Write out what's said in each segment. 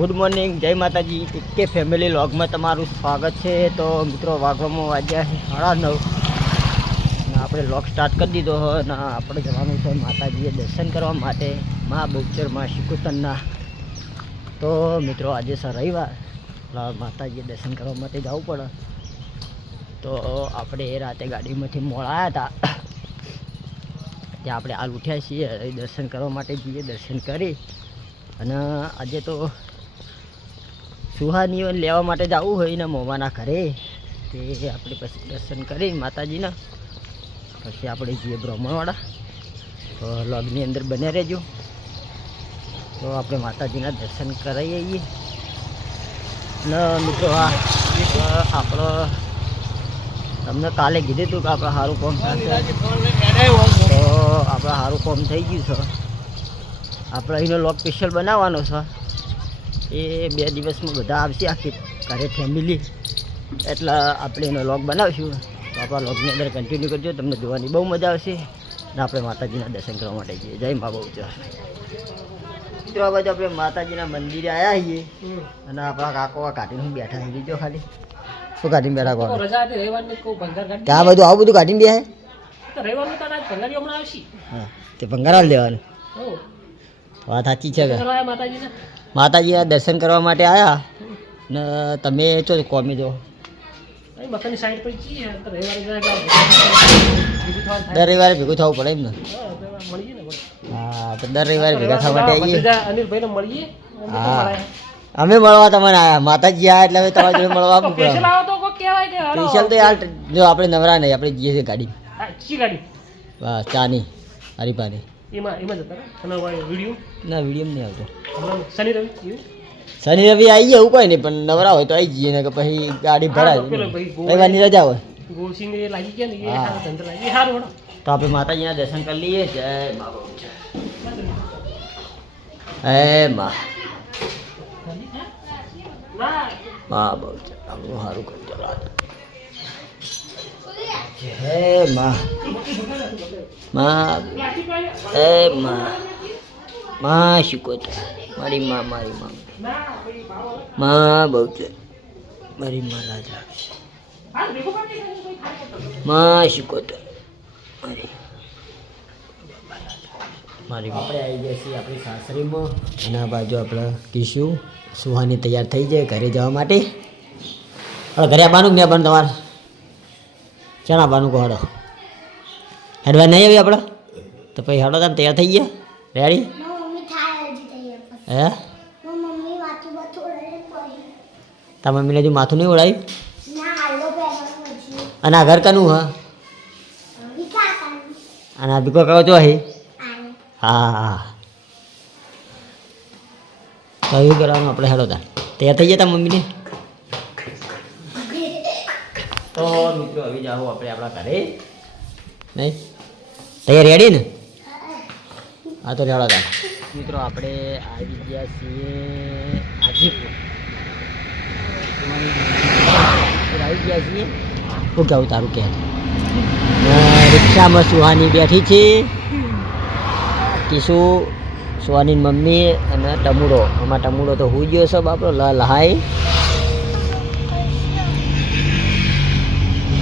Good morning, જય માતાજી. કે ફેમિલી વ્લોગમાં તમારું સ્વાગત છે. તો મિત્રો વાગવામાં વાગ્યા છે 9:30 ને આપણે વ્લોગ સ્ટાર્ટ કરી દીધો હોય ને આપણે જવાનું છે માતાજીએ દર્શન કરવા માટે, મા બહુચર માં શિકુતરના. તો મિત્રો આજે છે રવિવાર, માતાજીએ દર્શન કરવા માટે જવું પડે. તો આપણે એ રાતે ગાડીમાંથી મોડા આવ્યા હતા, ત્યાં આપણે હાલ ઉઠ્યા છીએ. દર્શન કરવા માટે જઈએ, દર્શન કરી અને આજે તો સુહાનીઓ લેવા માટે જવું હોય ને મોમાના ઘરે, તે આપણે પછી દર્શન કરી માતાજીના. પછી આપણે જઈએ બ્રહ્મણવાડા. તો વ્લોગની અંદર બન્યા રહેજો. તો આપણે માતાજીના દર્શન કરાવી આવીએ. ને મિત્રો આપણો તમને કાલે કીધું હતું કે આપણે સારું કામ થશે, તો આપણે સારું કામ થઈ ગયું છે. આપણે અહીંનો વ્લોગ સ્પેશિયલ બનાવવાનો છે. એ 2 દિવસમાં બધા આવશે આખી ઘરે ફેમિલી, એટલે આપણે એનો વ્લોગ બનાવીશું. તો આપણા વ્લોગની અંદર કન્ટિન્યુ કરજો, તમને જોવાની બહુ મજા આવશે. અને આપણે માતાજીના દર્શન કરવા માટે જઈએ. જય મા બહુચર. મિત્રો આ બાજુ આપણે માતાજીના મંદિરે આવ્યા છીએ અને આપણા કાકો કાઢીને બેઠા છે. બીજો ખાલી શું કાઢીને બેઠા કોણ ત્યાં બધું આવું બધું કાઢીને બે હા, તે ભંગાર લેવાનું વાત સાચી છે. માતાજીના દર્શન કરવા માટે આવ્યા ને તમે ચો કોમી જો દર રવિવારે ભેગું થવું પડે એમ ને. હા, તો દર રવિવારે ભેગા થવા માટે આવીએ. હા, અમે મળવા તમને આવ્યા, માતાજી આવ્યા એટલે હવે તમારી જોડે મળવા આવવું પડે. સ્પેશિયલ તો યાર જો આપણે નવરા નહીં, આપણે જઈએ છીએ ગાડી બસ ચાની હરીફાની. ના વિડીયો નહીં આવતો. શનિ રવિ આવી એવું કોઈ નહીં, પણ નવરા હોય તો આવી જઈએ ને કે પછી ગાડી ભરાય. રવિવારની રજા હોય તો આપણે માતાજીના દર્શન કરી લઈએ. જય મા બહુચર. હે મા મા બહુચર આપણું સારું કરજો. હે મા મા હે મા મા શિકોતર મારી મા, મારી મા મા બહુચર મારી મા રાજા મા શિકોતર મારી આપણે આવી ગયા છીએ આપણી સાસરીમાં. અને આ બાજુ આપણે કીશું સુહાની તૈયાર થઈ જાય ઘરે જવા માટે. હવે ઘરે આવવાનું મેં પણ તમારે ચાણ આવવાનું કહો. હડો હેડવા નહીં આવી આપણે તો પછી હડો તમે તૈયાર થઈ ગયા રેડી? હે તારા મમ્મીને હજુ માથું નહીં ઉડાવ્યું? અને આ ઘર કનું હા? અને આ ભીકો કહો છો હે? હા હા, તો એવું કરવાનું આપણે. હેડો તા તૈયાર થઈ ગયા તા મમ્મીને. તો મિત્રો હવે જાઓ આપણે આપણા ઘરે. નહીં તૈયાર રેડી ને? હા તો હેડો તા. મિત્રો આપણે આવી ગયા છીએ હાજીપુર. આવી ગયા છીએ. શું કહું તારું કે રિક્ષામાં સુહાની બેઠી છે, કિશુ સુહાની મમ્મી અને ટમુડો. આમાં ટમુડો તો હું ગયો સબ આપણો લહાઈ.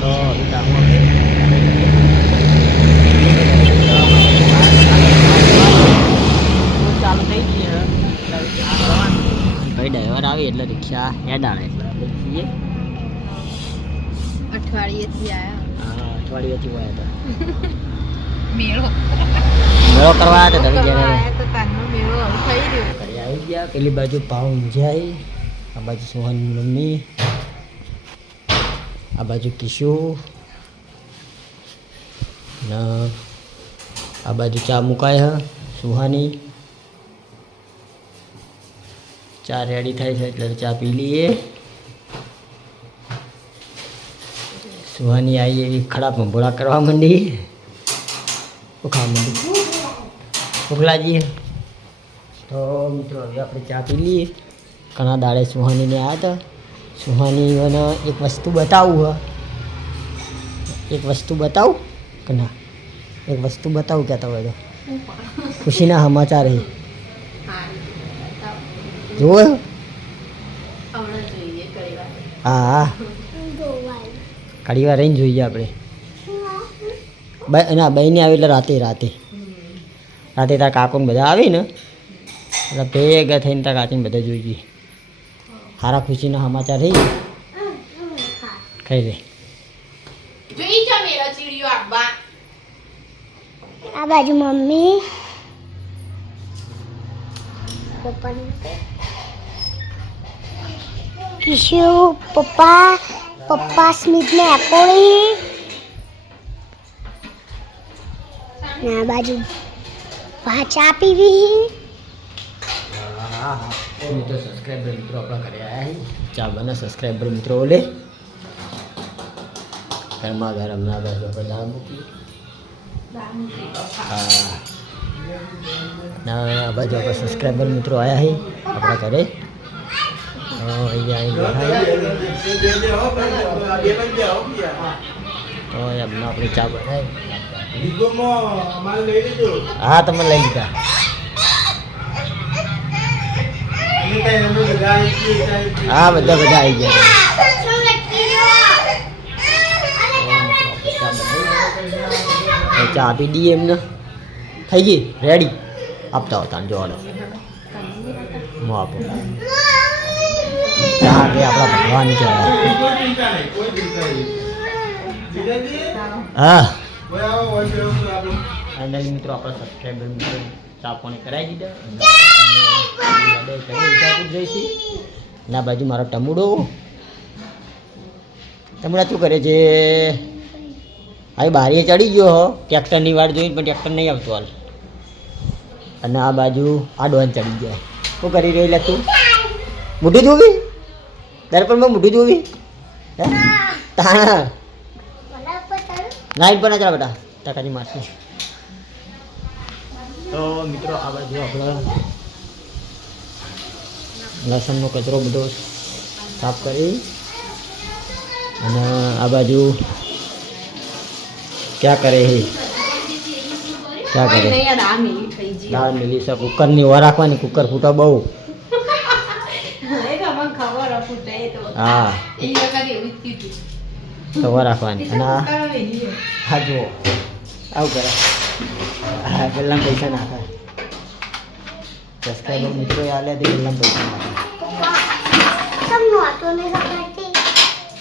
તો ચાલુ થઈ ગઈ ભાઈ, ડ્રાઈવર આવી એટલે રિક્ષા હેડાડે એટલે આપણે છીએ. અઠવાડિયેથી આવ્યા. હા, અઠવાડિયેથી આવ્યા હતા. મેળો કરવા હતા તમે ઘરે આવી ગયા. પેલી બાજુ પાવ ઊંઝાઈ, આ બાજુ સોહનની મમ્મી, આ બાજુ કિશુ ને આ બાજુ ચા મુકાય હ સુહાની. ચા રેડી થાય છે એટલે ચા પી લઈએ. સુહાની આવી એવી ખડા ભંભોળા કરવા માંડી, ખાવા માંડી ઉગલાજી. તો મિત્રો હવે આપણે ચા પી લઈએ. ઘણા દાડે સુહાનીને આવ્યા હતા. સુહાનીઓને એક વસ્તુ બતાવું હ, એક વસ્તુ બતાવું કે ના? એક વસ્તુ બતાવું કહેતા હોય તો ખુશીના સમાચાર હે. જોવો હા ઘડી વાર રહીને જોઈએ આપણે ના બહેની આવે એટલે રાતે રાતે તાર કાકો બધા આવી ને એટલે ભેગા થઈને તાર કાચીને બધા જોઈએ સારા ખુશીના સમાચાર થઈ ખાઈ લે આ બાજુ મમ્મી કિશુ પપ્પા સ્મિતને એપોળી ને આ બાજુ ચા પીવી મિત્રો સબસ્ક્રાઈબર મિત્રો આપણા ઘરે આવ્યા ચા બને સબસ્ક્રાઈબર મિત્રો ઓલે ઘરમાં ગરમના દાળ મૂકી હા ના બાજુ આપણા સબસ્ક્રાઈબર મિત્રો આવ્યા છે આપણા ઘરે તો એમને આપણી ચા બનાવી હા તમે લઈ લીધા હા બધા આવી ગયા ચા આપી દઈએ એમને થઈ ગઈ રેડી આપતા હોતા જોવાનો હું આપું ચા કે આપણા ભગવાન કહેવાય હા ફાઇનલી મિત્રો આપણા સબસ્ક્રાઈબર મિત્રો ચા પાણી કરાવી દીધા જઈશી ના બાજુ મારો ટમુડા શું કરે છે હવે બારીએ ચડી ગયો હો ટ્રેક્ટરની વાટ જોઈને પણ ટ્રેક્ટર નહીં આવતું હાલ અને આ બાજુ આ ડોન ચડી ગયા શું કરી રહી લે તું મોઢું જોવી દર્પણમાં મોઢું જોવી તાણા નાઈટ પણ ચાલ બેટા ટકાજી મારશે તો મિત્રો આ બાજુ આપણે લસણનો કચરો બધો સાફ કરી અને આ બાજુ ક્યાં કરે હે ક્યાં કરે દાળ મિલી છે કુકરની ઓર રાખવાની કુકર ફૂટો બહુ હા તો ઓર રાખવાની અને હા જુઓ આવું કરે હા પહેલાં પૈસા નાખે સબસ્ક્રાઈબર મિત્રો આલે તો પહેલાં પૈસા નાખે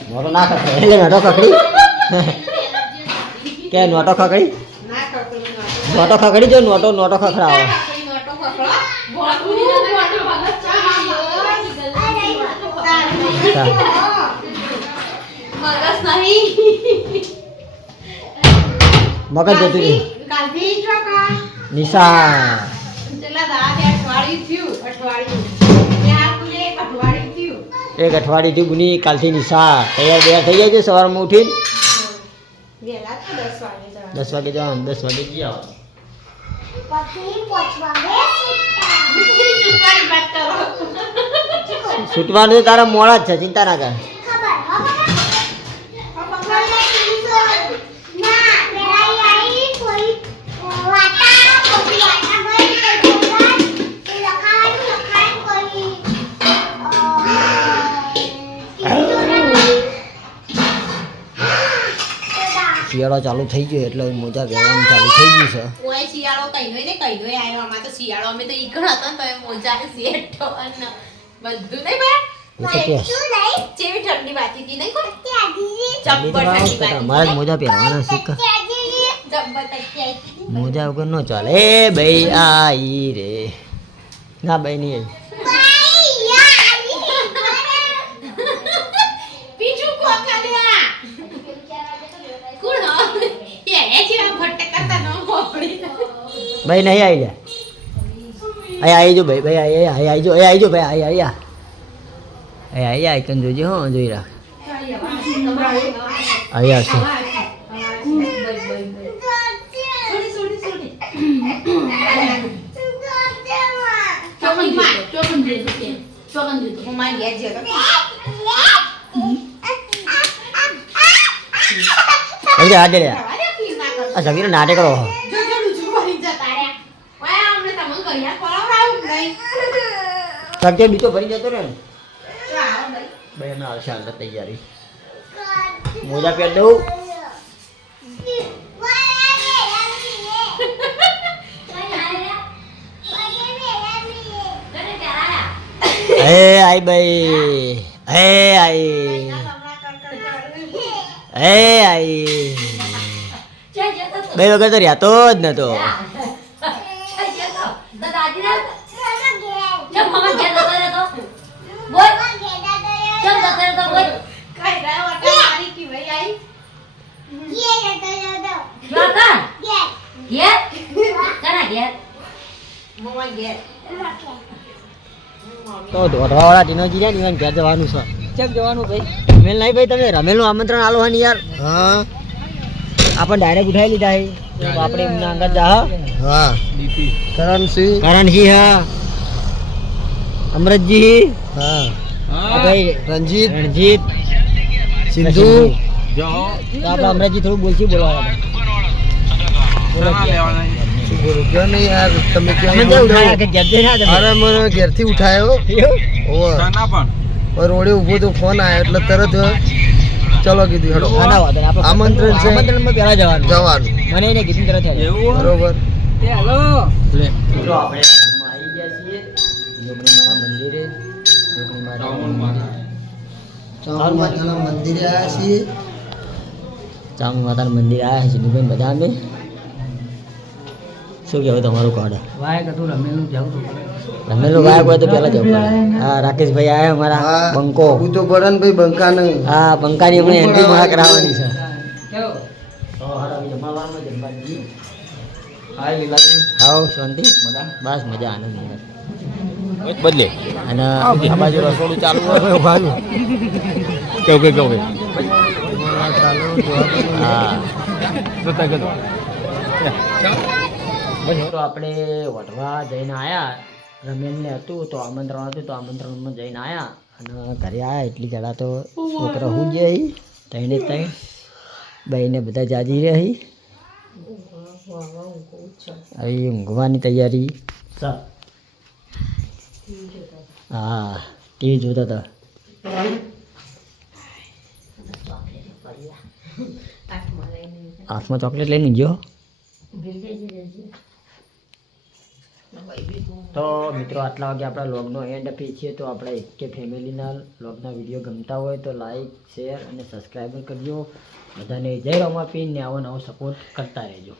મોટો ના ખખડે એટલે નોટો ખકડી કે નોટો ખકડી જો નોટો ખખડાવો મગજ જતું રહ્યું નિશા એક અઠવાડિયું થયું ગુની કાલથી નિશા તૈયાર થઈ જાય છે સવારમાં ઉઠીને 10 વાગે જવાનું 10 વાગે જઈ આવો છૂટવાનું તારા મોડા જ છે ચિંતા ના કર શિયાળો ચાલુ થઈ ગયો એટલે મોજા પહેરવાનું ચાલુ થઈ ગયું છે ઓય શિયાળો કઈનો ને કઈનો આવ્યો આમાં તો શિયાળો અમે તો ઈકળ હતો ને તો મોજા સેટ અને બધું નહીં ભાઈ જેવી ઠંડી વાતી હતી નહીં કોઈ જબ્બર ઠંડી વાતી અમારે મોજા પહેરવાના શીખ જબ્બર તકી મોજા વગર નો ચાલે એ ભાઈ આઈ રે ના ભાઈ નહીં બીજું કોકાલ્યા કોણ એ જેવા ફટક કરતા ન હોપડી ભાઈ નહીં આવી જા આવી જો ભાઈ આવી જો ભાઈ આવી આઈકન જોજે હો જોઈ રાખ આવી આવશે સમીર નાટે કરો સબ્જે બીજો ભરી જતો રહે ભાઈ અમે આવશે હાલ તૈયારી મોજા પહેર દઉં હે આઈ ભાઈ હે આઈ હે આઈ ભાઈ વગર તો રહેતો જ નતો તો દોઢવાળા ટીનોજી રહ્યા ને ઘેર જવાનું છે કેમ જવાનું ભાઈ રમેલ નહીં ભાઈ તમે રમેલનું આમંત્રણ આલો હે ને યાર હા આપણને ડાયરેક્ટ ઉઠાવી લીધા હે તો આપણે એમના અંગત જા હા કરણસિંહ હા અમરતજી હા ભાઈ રણજીત સિંધુ તો આપણે અમરતજી થોડું બોલશું બોલાવા ઘેરથી ઉઠાયો રોડે ઉભો તો ફોન આવ્યો એટલે તરત ચલો કીધું હેડો આમંત્રણ છે આમંત્રણમાં પહેલા જવાનું મને એને કીધું તરત બરોબર આપણે આવી ગયા છીએ જોગણીમાના મંદિરે ચામુંડી માતાના મંદિરે આવ્યા છીએ ચામુંડી માતાના મંદિરે આવ્યા છીએ ભાઈ બધા અમે શું કહેવાય તમારું કાર્ડ વાયક હતું રમેલનું વાયક હોય તો પહેલા જવું પડે હા રાકેશભાઈ આવ્યા અમારા બંકો હું તો પડે ને ભાઈ બંકા નહીં હા બંકાની હમણાં એન્ટ્રી મહા કરાવવાની છે હાવ શાંતિ બસ મજા આનંદ બદલે અને આ બાજુ રસોડું ચાલુ હોય ભાઈ કેવું હા તો આપણે વઢવા જઈને આવ્યા રમેલને હતું તો આમંત્રણ હતું તો આમંત્રણમાં જઈને આવ્યા અને ઘરે આવ્યા એટલી જણા તો છોકરા હું જઈ ત્રણે ત્રણ ભાઈને બધા જાજી રહી હવે ઊંઘવાની તૈયારી હા ટીવી જોતા હતા હાથમાં ચોકલેટ લઈને ગયો તો મિત્રો આટલા વાગે આપણા લોગનો એન્ડ આપીએ છીએ તો આપણે કે ફેમિલીના લોગના વિડીયો ગમતા હોય તો લાઈક શેર અને સબસ્ક્રાઈબર કરજો બધાને જય રમાપીને આવો નવો સપોર્ટ કરતા રહેજો.